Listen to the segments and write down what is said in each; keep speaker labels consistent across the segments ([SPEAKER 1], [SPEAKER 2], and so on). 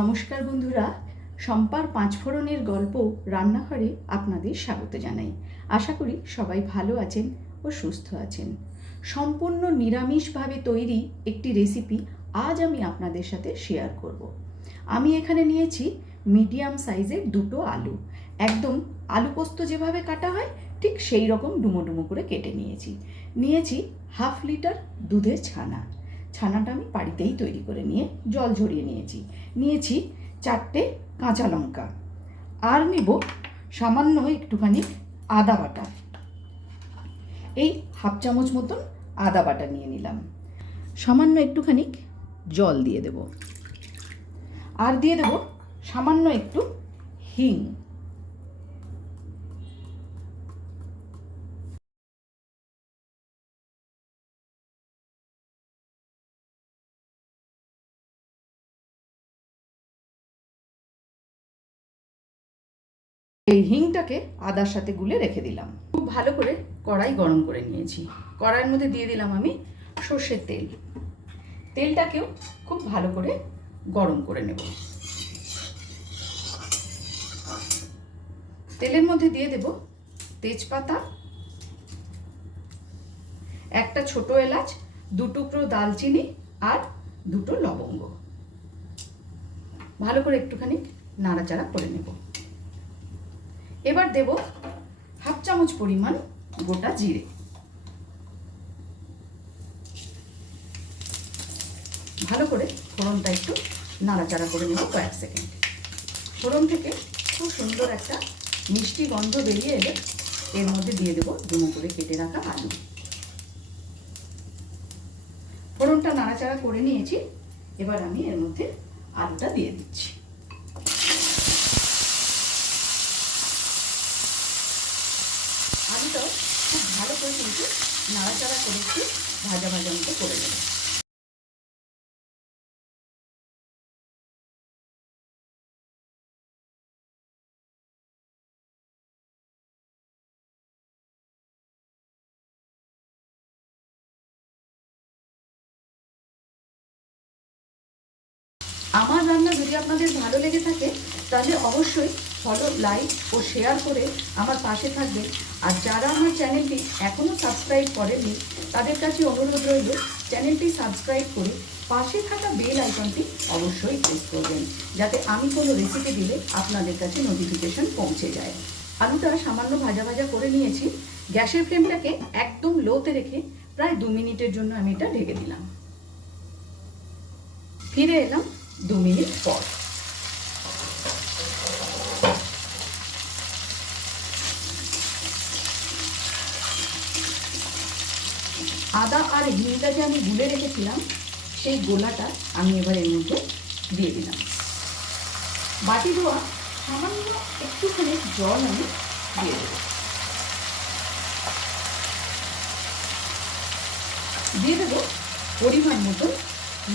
[SPEAKER 1] নমস্কার বন্ধুরা, সম্পার পাঁচফোড়নের গল্প রান্নাঘরে আপনাদের স্বাগত জানাই। আশা করি সবাই ভালো আছেন ও সুস্থ আছেন। সম্পূর্ণ নিরামিষভাবে তৈরি একটি রেসিপি আজ আমি আপনাদের সাথে শেয়ার করব। আমি এখানে নিয়েছি মিডিয়াম সাইজের দুটো আলু। একদম আলু পোস্ত যেভাবে কাটা হয়, ঠিক সেই রকম ডুমো ডুমো করে কেটে নিয়েছি। নিয়েছি হাফ লিটার দুধের ছানা। ছানাটা আমি বাড়িতেই তৈরি করে নিয়ে জল ঝরিয়ে নিয়েছি। নিয়েছি চারটে কাঁচা লঙ্কা। আর নেব সামান্য একটুখানি আদা বাটা। এই হাফ চামচ মতন আদা বাটা নিয়ে নিলাম। সামান্য একটুখানি জল দিয়ে দেব। আর দিয়ে দেব সামান্য একটু হিং। এই হিংটাকে আদার সাথে গুলে রেখে দিলাম। খুব ভালো করে কড়াই গরম করে নিয়েছি। কড়াইয়ের মধ্যে দিয়ে দিলাম আমি সর্ষের তেল। তেলটাকেও খুব ভালো করে গরম করে নেব। তেলের মধ্যে দিয়ে দেব তেজপাতা, একটা ছোট এলাচ, দু টুকরো দালচিনি আর দুটো লবঙ্গ। ভালো করে একটুখানি নাড়াচাড়া করে নেব। এবার দেব হাফ চামচ পরিমাণ গোটা জিরে। ভালো করে ফোড়নটা একটু নাড়াচাড়া করে নেব কয়েক সেকেন্ড। ফোড়ন থেকে খুব সুন্দর একটা মিষ্টি গন্ধ বেরিয়ে এলে এর মধ্যে দিয়ে দেবো ডুমো করে কেটে রাখা আলু। ফোড়নটা নাড়াচাড়া করে নিয়েছি, এবার আমি এর মধ্যে আলুটা দিয়ে দিচ্ছি। আলুটাও খুব ভালো করে কিন্তু নাড়াচাড়া করে একটু ভাজা ভাজা মতো করে নেব। আমার রান্না যদি আপনাদের ভালো লেগে থাকে, তাহলে অবশ্যই ফলো লাইক ও শেয়ার করে আমার পাশে থাকবেন। আর যারা আমার চ্যানেলটি এখনও সাবস্ক্রাইব করেননি, তাদের কাছে অনুরোধ রইল চ্যানেলটি সাবস্ক্রাইব করে পাশে থাকা বেল আইকনটি অবশ্যই প্রেস করবেন, যাতে আমি কোনো রেসিপি দিলে আপনাদের কাছে নোটিফিকেশন পৌঁছে যায়। আলুটা সামান্য ভাজা ভাজা করে নিয়েছি। গ্যাসের ফ্লেমটাকে একদম লোতে রেখে প্রায় দু মিনিটের জন্য আমি এটা ঢেকে দিলাম। ফিরে এলাম দু মিনিট পর। আদা আর হিংটা যে আমি গুলে রেখেছিলাম, সেই গোলাটা আমি এবার এর মধ্যে দিয়ে দিলাম। বাটি ধোয়া, সামান্য একটুখানি জল আমি দিয়ে দেবো। দিয়ে দেবো পরিমাণ মতো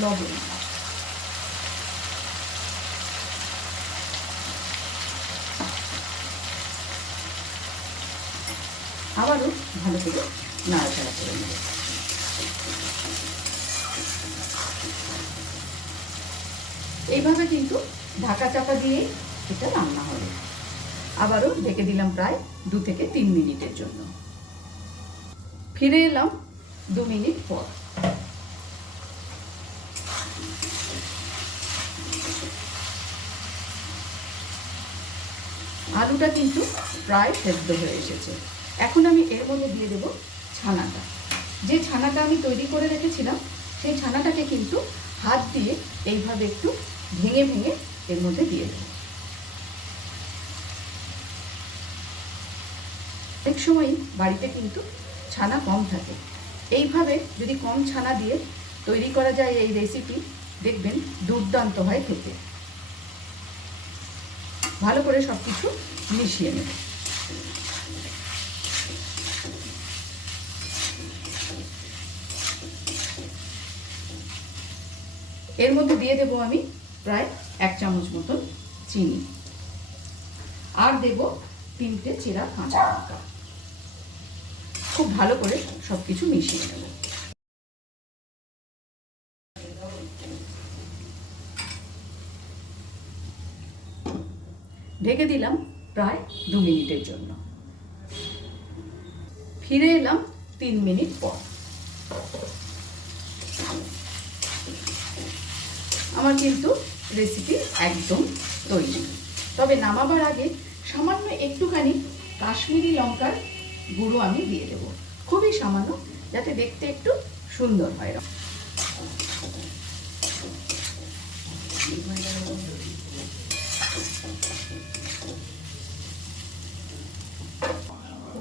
[SPEAKER 1] লবণ। আবারও ভালো করে নাড়াচাড়া করে নেব। এইভাবে কিন্তু ঢাকা চাপা দিয়ে এটা রান্না হবে। আবারও ঢেকে দিলাম প্রায় দু থেকে তিন মিনিটের জন্য। ফিরে এলাম দু মিনিট পর। আলুটা কিন্তু প্রায় সেদ্ধ হয়ে এসেছে। এখন আমি এর মধ্যে দিয়ে দেব ছানাটা। যে ছানাটা আমি তৈরি করে রেখেছিলাম, সেই ছানাটাকে কিন্তু হাত দিয়ে এইভাবে একটু ভেঙে ভেঙে এর মধ্যে দিয়ে দেব। অনেক সময় বাড়িতে কিন্তু ছানা কম থাকে। এইভাবে যদি কম ছানা দিয়ে তৈরি করা যায় এই রেসিপি দেখবেন দুর্দান্ত হয় খেতে। ভালো করে সব কিছু মিশিয়ে নেব। এর মধ্যে দিয়ে দেবো আমি প্রায় এক চামচ মতন চিনি। আর দেব তিনটে চেরা কাঁচা লঙ্কা। খুব ভালো করে সব কিছু মিশিয়ে নেব। ঢেকে দিলাম প্রায় দু মিনিটের জন্য। ফিরে এলাম তিন মিনিট পর। আমার কিন্তু রেসিপি একদম তৈরি। তবে নামাবার আগে সামান্য একটুখানি কাশ্মীরি লঙ্কার গুঁড়ো আমি দিয়ে দেব। খুবই সামান্য, যাতে দেখতে একটু সুন্দর হয়।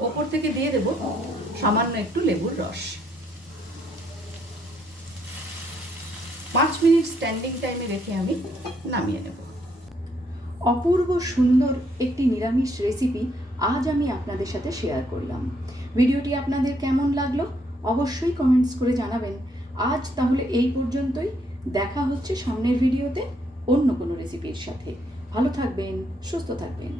[SPEAKER 1] ওপর থেকে দিয়ে দেব সামান্য একটু লেবুর রস। পাঁচ মিনিট স্ট্যান্ডিং টাইমে রেখে আমি নামিয়ে নেব। অপূর্ব সুন্দর একটি নিরামিষ রেসিপি আজ আমি আপনাদের সাথে শেয়ার করলাম। ভিডিওটি আপনাদের কেমন লাগল অবশ্যই কমেন্টস করে জানাবেন। আজ তাহলে এই পর্যন্তই। দেখা হচ্ছে সামনের ভিডিওতে অন্য কোনো রেসিপির সাথে। ভালো থাকবেন, সুস্থ থাকবেন।